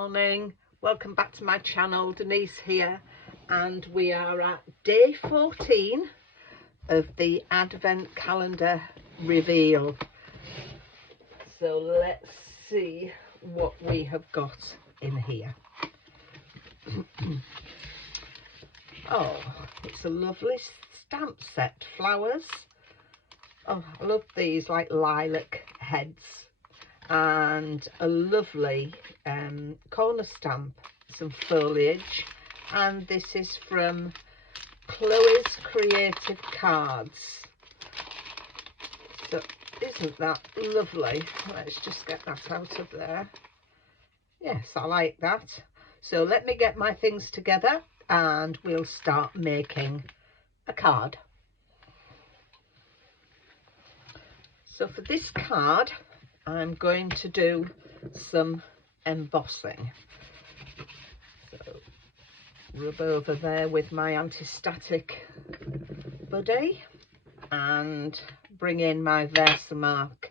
morning, welcome back to my channel. Denise here, and we are at day 14 of the Advent Calendar reveal. So let's see what we have got in here. Oh, it's a lovely stamp set, flowers. Oh, I love these, like lilac heads, and a lovely corner stamp, some foliage, and this is from Chloe's Creative Cards. So isn't that lovely? Let's just get that out of there. Yes, I like that. So let me get my things together and we'll start making a card. So for this card, I'm going to do some embossing. So rub over there with my anti-static buddy and bring in my Versamark.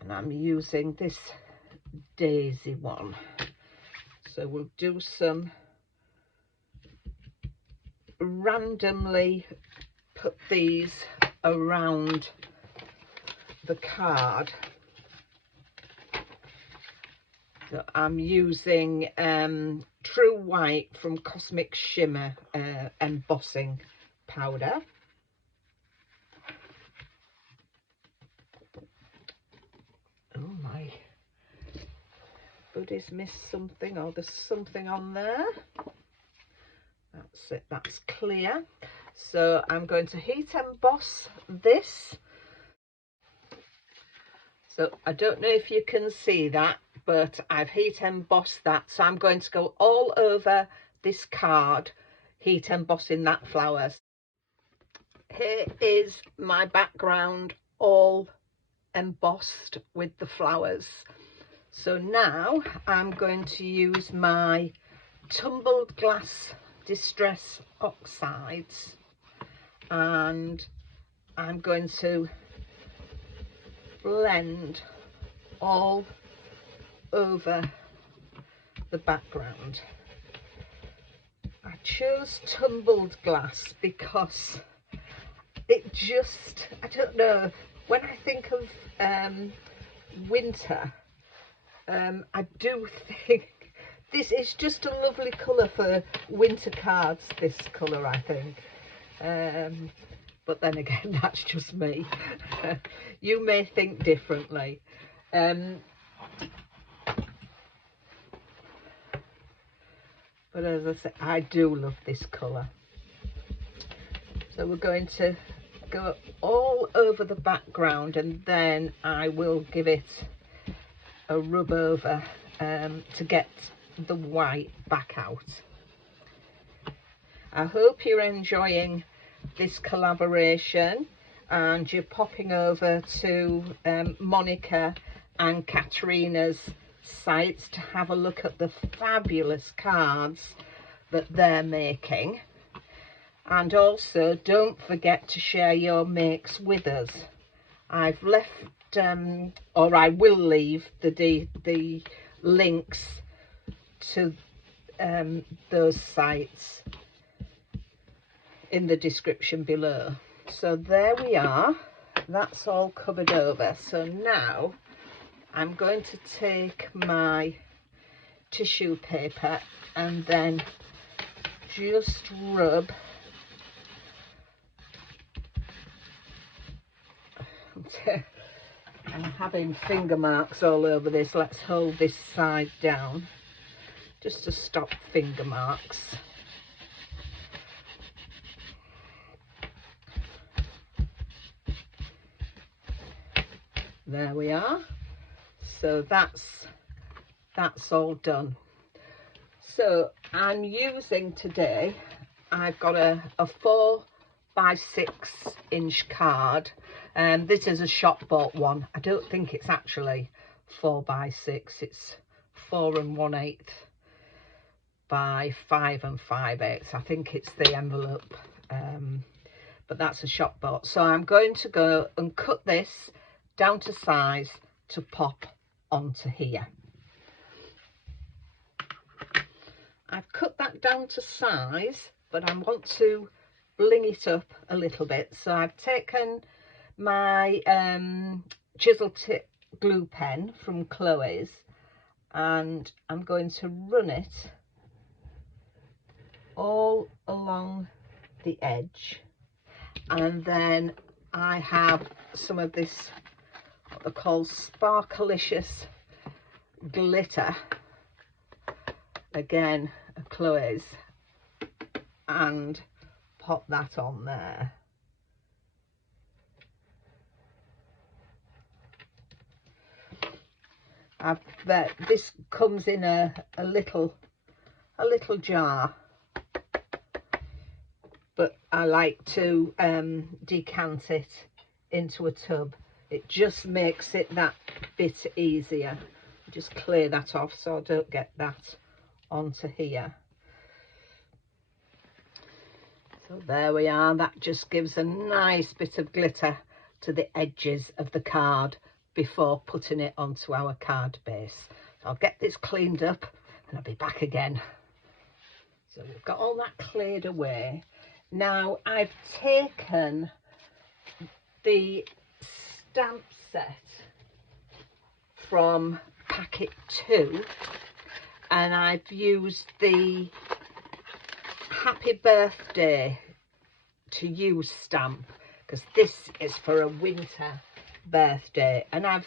And I'm using this daisy one. So we'll do some randomly put these around the card. So I'm using True White from Cosmic Shimmer embossing powder. Oh, my buddy's missed something, or there's something on there. That's it, that's clear. So I'm going to heat emboss this. So I don't know if you can see that, but I've heat embossed that. So I'm going to go all over this card, heat embossing that flowers. Here is my background all embossed with the flowers. So now I'm going to use my tumbled glass distress oxides, and I'm going to blend all over the background. I chose tumbled glass because it just, I don't know, when I think of winter, I do think this is just a lovely colour for winter cards, this colour, I think. But then again, that's just me. You may think differently. But as I say, I do love this colour. So we're going to go all over the background, and then I will give it a rub over to get the white back out. I hope you're enjoying this collaboration and you're popping over to Monika and Katarina's sites to have a look at the fabulous cards that they're making. And also don't forget to share your makes with us. I've left or I will leave the links to those sites in the description below. So there we are, that's all covered over. So now I'm going to take my tissue paper and then just rub I'm having finger marks all over this. Let's hold this side down just to stop finger marks. There we are. So that's all done. So I'm using today, I've got a 4x6 inch card, and this is a shop bought one. I don't think it's actually 4x6, it's 4 1/8 by 5 5/8. I think it's the envelope, but that's a shop bought. So I'm going to go and cut this down to size to pop onto here. I've cut that down to size, but I want to bling it up a little bit. So I've taken my chisel tip glue pen from Chloe's, and I'm going to run it all along the edge, and then I have some of this what they call sparkalicious glitter, again Chloe's, and pop that on there. This comes in a little jar, but I like to decant it into a tub. It just makes it that bit easier. Just clear that off so I don't get that onto here. So there we are. That just gives a nice bit of glitter to the edges of the card before putting it onto our card base. So I'll get this cleaned up and I'll be back again. So we've got all that cleared away. Now I've taken the stamp set from packet 2 and I've used the happy birthday to use stamp, because this is for a winter birthday, and I've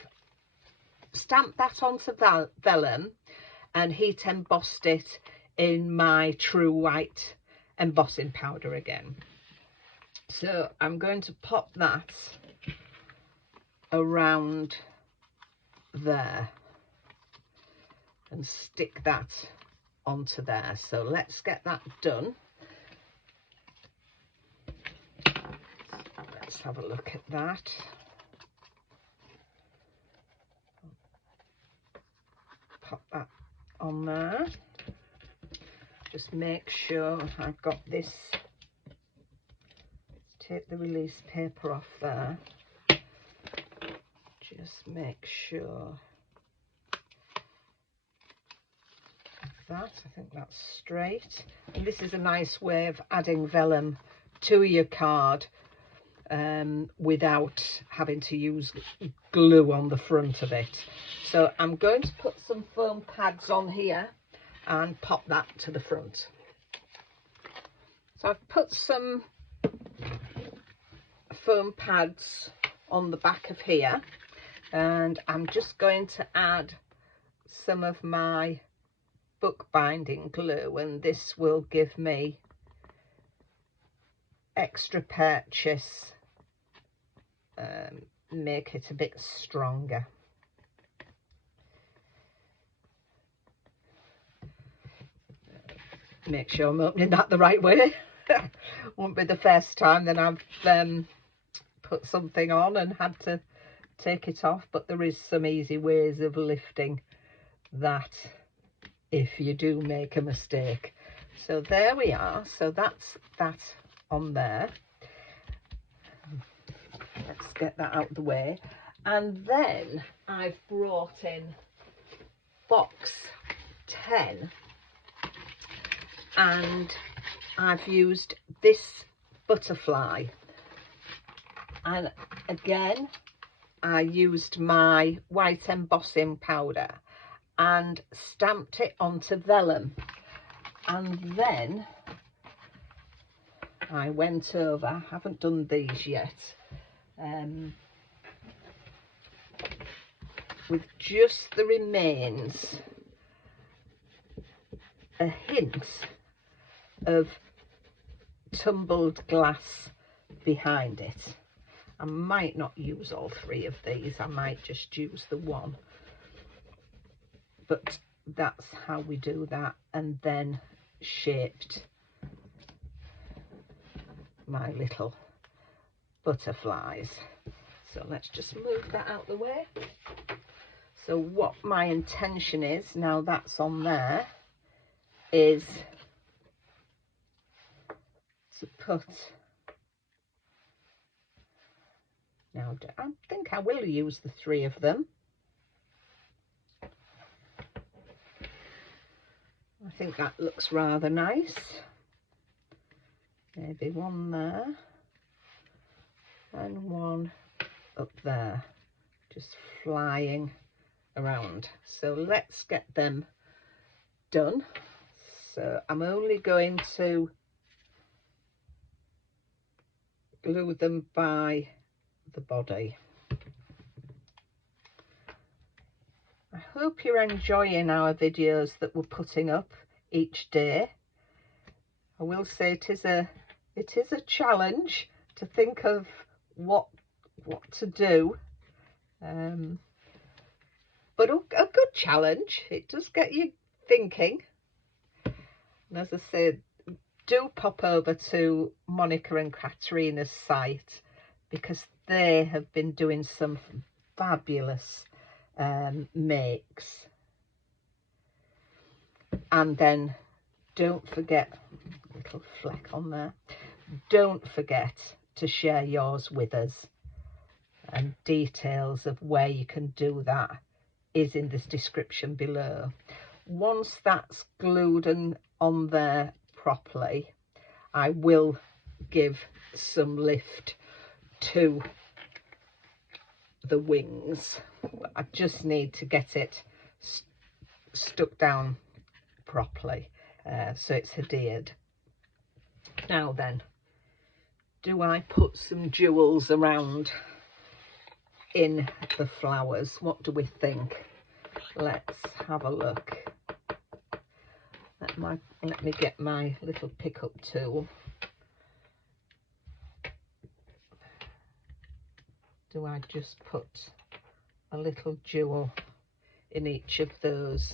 stamped that onto vellum and heat embossed it in my true white embossing powder again. So I'm going to pop that around there and stick that onto there. So let's get that done. Let's have a look at that. Pop that on there. Just make sure I've got this. Take the release paper off there. Just make sure of that. I think that's straight. And this is a nice way of adding vellum to your card without having to use glue on the front of it. So I'm going to put some foam pads on here and pop that to the front. So I've put some foam pads on the back of here, and I'm just going to add some of my bookbinding glue, and this will give me extra purchase, make it a bit stronger. Make sure I'm opening that the right way. Won't be the first time that I've put something on and had to take it off, but there is some easy ways of lifting that if you do make a mistake. So there we are. So that's that on there. Let's get that out of the way. And then I've brought in box 10 and I've used this butterfly, and again I used my white embossing powder and stamped it onto vellum, and then I went over, I haven't done these yet, with just the remains, a hint of tumbled glass behind it. I might not use all 3 of these, I might just use the one, but that's how we do that. And then shaped my little butterflies. So let's just move that out the way. So what my intention is, now that's on there, is to put, now I think I will use the 3 of them. I think that looks rather nice. Maybe one there and one up there, just flying around. So let's get them done. So I'm only going to glue them by the body. I hope you're enjoying our videos that we're putting up each day. I will say it is a challenge to think of what to do, but a good challenge. It does get you thinking. And as I said, do pop over to Monika and Katarina's site, because they have been doing some fabulous makes. And then don't forget, little fleck on there, don't forget to share yours with us, and details of where you can do that is in this description below. Once that's glued and on there properly, I will give some lift to the wings. I just need to get it stuck down properly, so it's adhered. Now then, do I put some jewels around in the flowers? What do we think? Let's have a look. Let me get my little pickup tool. Do I just put a little jewel in each of those?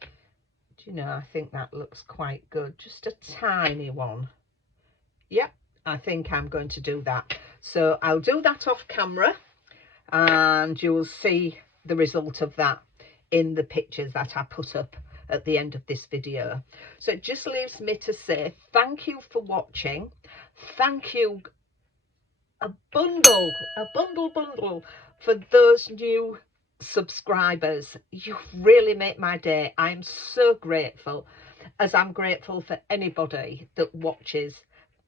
Do you know, I think that looks quite good. Just a tiny one. Yep, I think I'm going to do that. So I'll do that off camera, and you'll see the result of that in the pictures that I put up at the end of this video. So it just leaves me to say thank you for watching. Thank you a bundle for those new subscribers. You really make my day. I'm so grateful, as I'm grateful for anybody that watches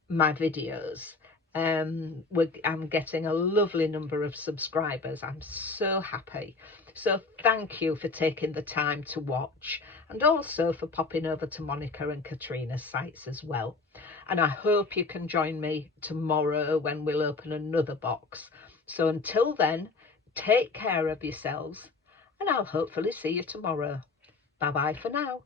my videos. I'm getting a lovely number of subscribers. I'm so happy. So thank you for taking the time to watch, and also for popping over to Monika and Katarina's sites as well. And I hope you can join me tomorrow when we'll open another box. So until then, take care of yourselves, and I'll hopefully see you tomorrow. Bye bye for now.